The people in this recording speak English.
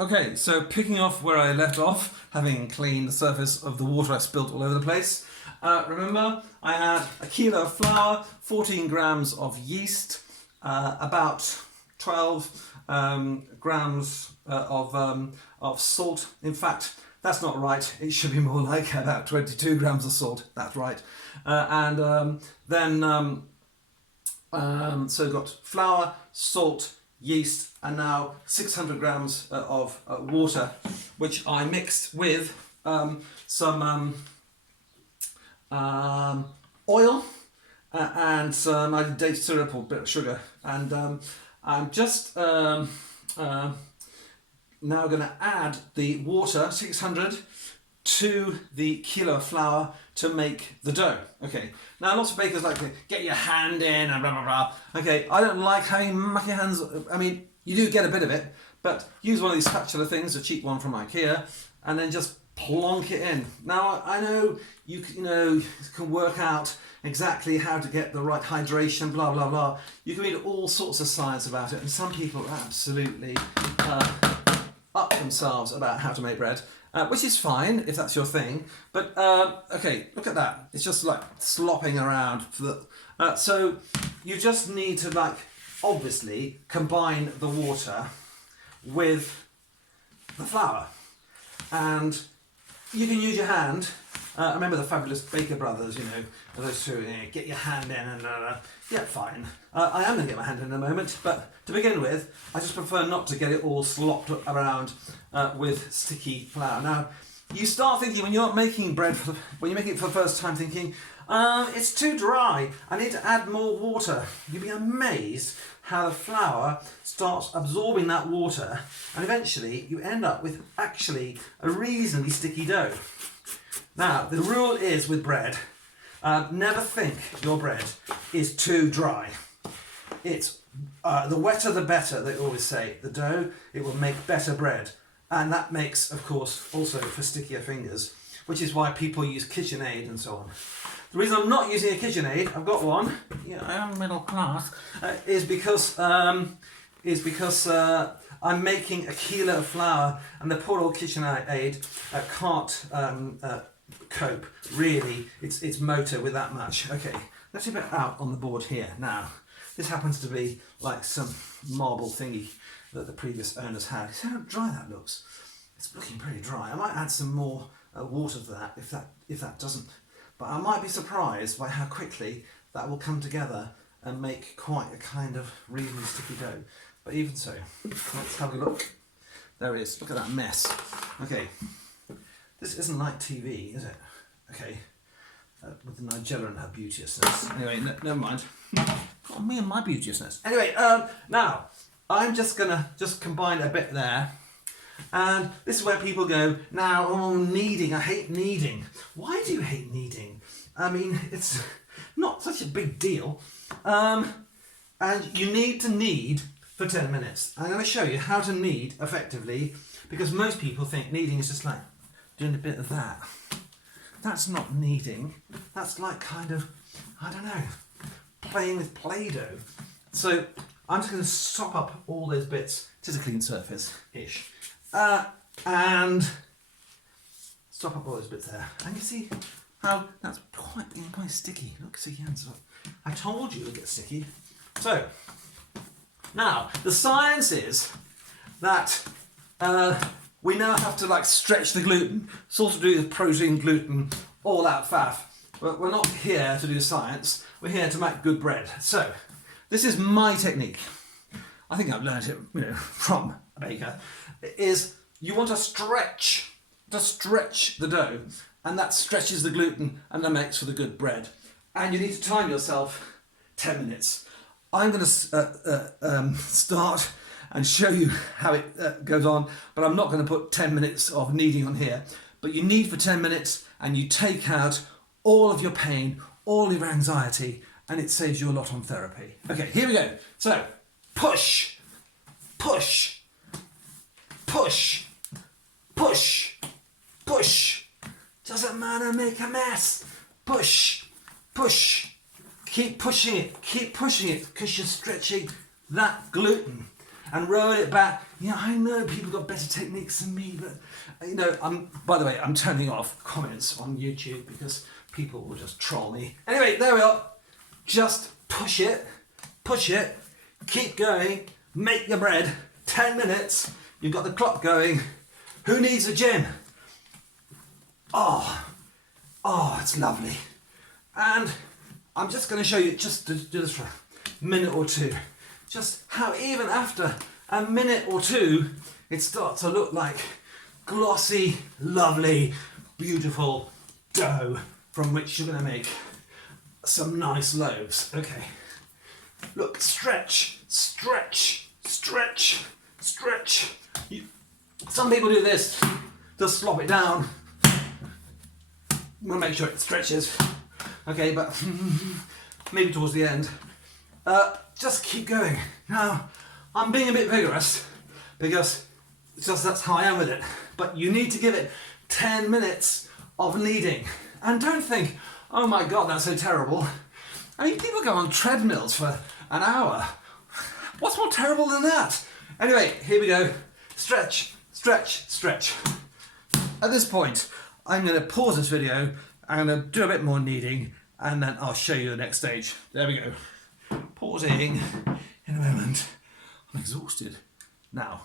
Okay, so picking off where I left off, having cleaned the surface of the water I spilt all over the place. Remember, I had a kilo of flour, 14 grams of yeast, about 12 grams of salt. In fact, that's not right. It should be more like about 22 grams of salt. That's right. So we've got flour, salt, yeast, and now 600 grams of water, which I mixed with some oil and some either date syrup or a bit of sugar. And I'm just now going to add the water, 600, to the kilo of flour to make the dough. Okay, now lots of bakers like to get your hand in and blah blah blah. Okay, I don't like having mucky hands. I mean, you do get a bit of it, but use one of these spatula things, a cheap one from IKEA, and then just plonk it in. Now I know you can work out exactly how to get the right hydration, blah blah blah. You can read all sorts of science about it, and some people absolutely up themselves about how to make bread. Which is fine if that's your thing, but okay, look at that. It's just like slopping around. So you just need to obviously combine the water with the flour, and you can use your hand. I remember the Fabulous Baker Brothers, those two, get your hand in and yeah, fine. I am going to get my hand in a moment, but to begin with, I just prefer not to get it all slopped around with sticky flour. Now, you start thinking when you're making bread, when you're making it for the first time, thinking, it's too dry, I need to add more water. You'll be amazed how the flour starts absorbing that water, and eventually you end up with actually a reasonably sticky dough. Now, the rule is with bread, never think your bread is too dry. It's the wetter the better, they always say. The dough, it will make better bread. And that makes, of course, also for stickier fingers, which is why people use KitchenAid and so on. The reason I'm not using a KitchenAid, I've got one, I am middle class, is because I'm making a kilo of flour, and the poor old KitchenAid can't cope really its motor with that much. Okay, let's see it out on the board here. Now, this happens to be like some marble thingy that the previous owners had. See how dry that looks? It's looking pretty dry. I might add some more water to that if that doesn't. But I might be surprised by how quickly that will come together and make quite a kind of reasonably sticky dough. But even so, let's have a look. There it is. Look at that mess. Okay. This isn't like TV, is it? Okay. With the Nigella and her beauteousness. Anyway, never mind. Oh, me and my beauteousness. Anyway, now, I'm just going to combine a bit there. And this is where people go, now, oh, kneading, I hate kneading. Why do you hate kneading? I mean, it's not such a big deal. And you need to knead for 10 minutes. I'm going to show you how to knead effectively, because most people think kneading is just like doing a bit of that. That's not kneading. That's like kind of, I don't know, playing with Play-Doh. So I'm just going to sop up all those bits. It is a clean surface-ish. And stop up all those bits there. And you see how that's quite sticky. Look, sticky hands. I told you it would get sticky. So, now, the science is that we now have to stretch the gluten. It's all to do with protein, gluten, all that faff. But we're not here to do science. We're here to make good bread. So, this is my technique. I think I've learned it, from a baker. Is you want to stretch the dough, and that stretches the gluten and that makes for the good bread. And you need to time yourself 10 minutes. I'm going to start and show you how it goes on, but I'm not going to put 10 minutes of kneading on here. But you knead for 10 minutes and you take out all of your pain, all your anxiety, and it saves you a lot on therapy. Okay, here we go. So, push, push, push, push, push. Doesn't matter, make a mess. Push, push. Keep pushing it, because you're stretching that gluten. and roll it back. Yeah, I know people got better techniques than me, but you know, by the way, I'm turning off comments on YouTube because people will just troll me. Anyway, there we are. Just push it, keep going, make your bread. 10 minutes, you've got the clock going. Who needs a gym? Oh, it's lovely. And I'm just going to show you, just to do this for a minute or two, just how even after a minute or two, it starts to look like glossy, lovely, beautiful dough from which you're going to make some nice loaves. Okay, look, stretch, stretch, stretch, stretch. Some people do this, just slop it down. We'll make sure it stretches. Okay, but maybe towards the end. Just keep going. Now, I'm being a bit vigorous because just that's how I am with it. But you need to give it 10 minutes of kneading. And don't think, oh my God, that's so terrible. I mean, people go on treadmills for an hour. What's more terrible than that? Anyway, here we go. Stretch, stretch, stretch. At this point, I'm going to pause this video, I'm going to do a bit more kneading, and then I'll show you the next stage. There we go. Pausing in a moment. I'm exhausted. Now,